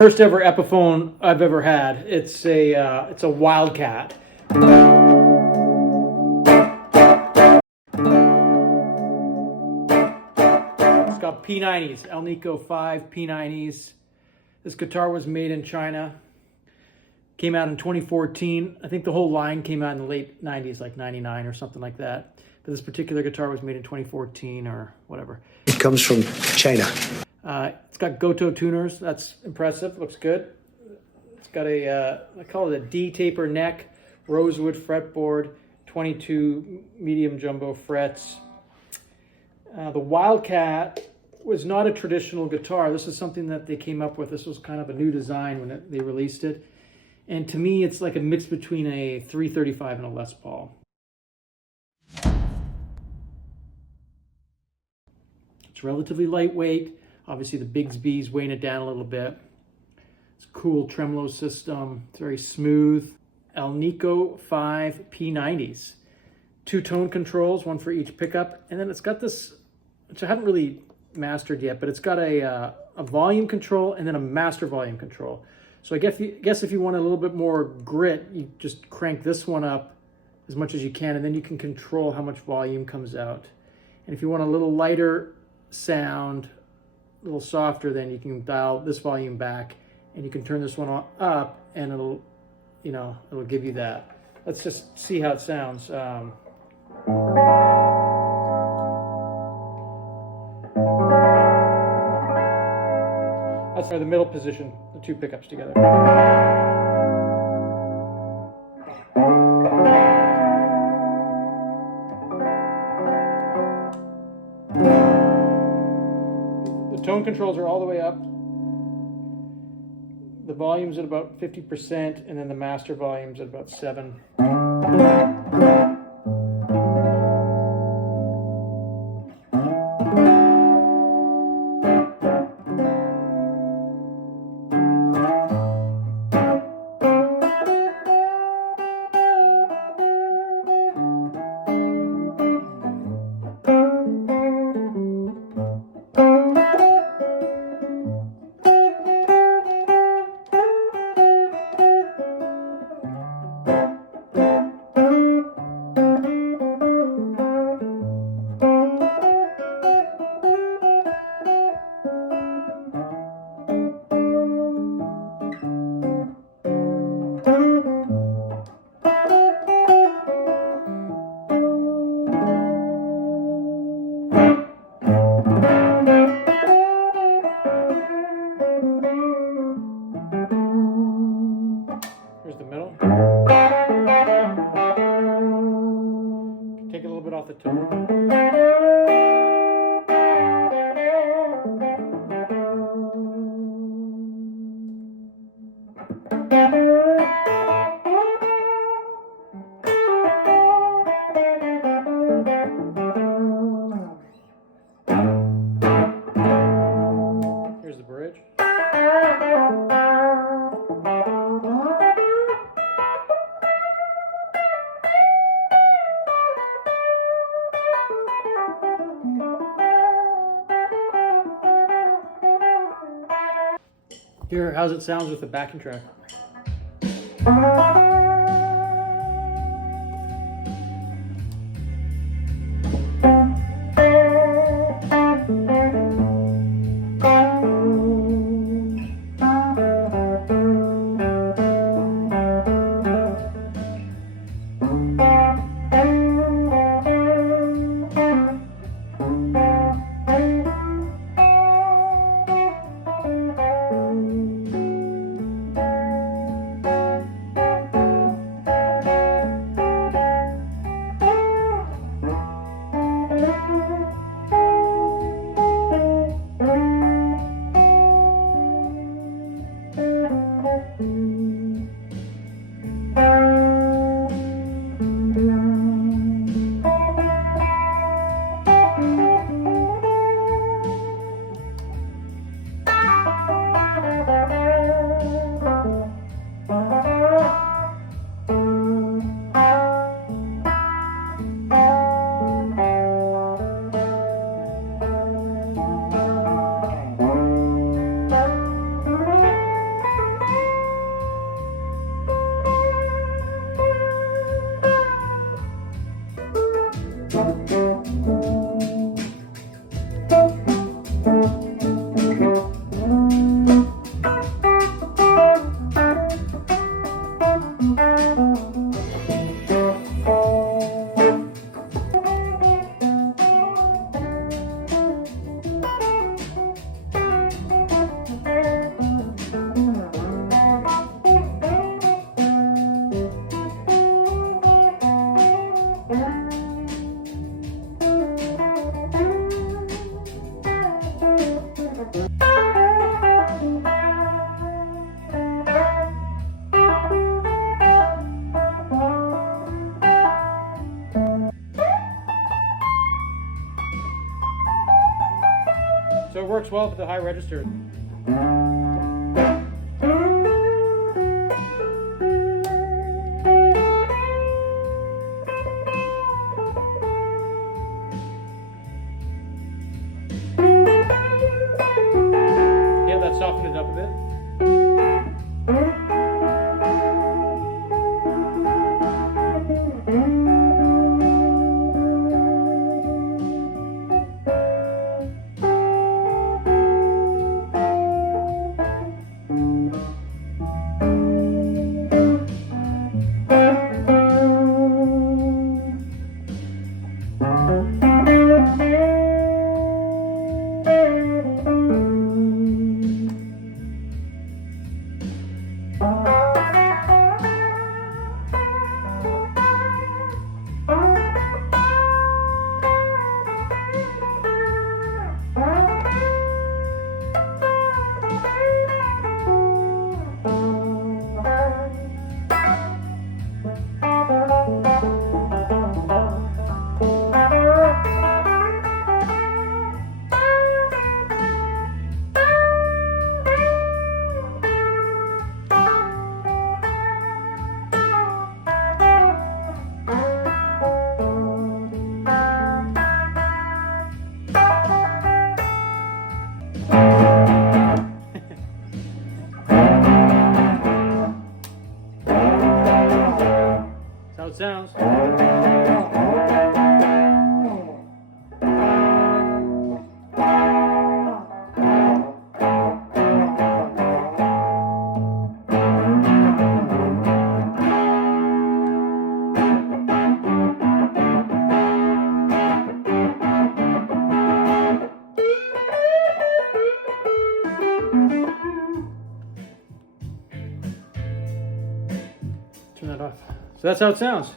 First ever Epiphone I've ever had. It's a Wildkat. It's got P-90s, alnico 5 P-90s. This guitar was made in China. Came out in 2014. I think the whole line came out in the late 90s, like 99 or something like that. But this particular guitar was made in 2014 or whatever. It comes from China. It's got Goto tuners. That's impressive. Looks good. It's got a, I call it a D-taper neck, rosewood fretboard, 22 medium jumbo frets. The Wildkat was not a traditional guitar. This is something that they came up with. This was kind of a new design when they released it. And to me, it's like a mix between a 335 and a Les Paul. It's relatively lightweight. Obviously, the Bigsby's weighing it down a little bit. It's a cool tremolo system. It's very smooth. Alnico 5 P-90s. 2 tone controls, one for each pickup. And then it's got this, which I haven't really mastered yet, but it's got a volume control and then a master volume control. So I guess if you want a little bit more grit, you just crank this one up as much as you can, and then you can control how much volume comes out. And if you want a little lighter sound, a little softer, then you can dial this volume back and you can turn this one up and it'll give you that. Let's just see how it sounds. That's for the middle position, the 2 pickups together. Tone controls are all the way up. The volume's at about 50%, and then the master volume's at about 7. Here's the middle. Take a little bit off the tone. Here's the bridge. Here, how's it sounds with the backing track? works well with the high register. Yeah, that softened it up a bit. That's how it sounds. Turn that off. So that's how it sounds.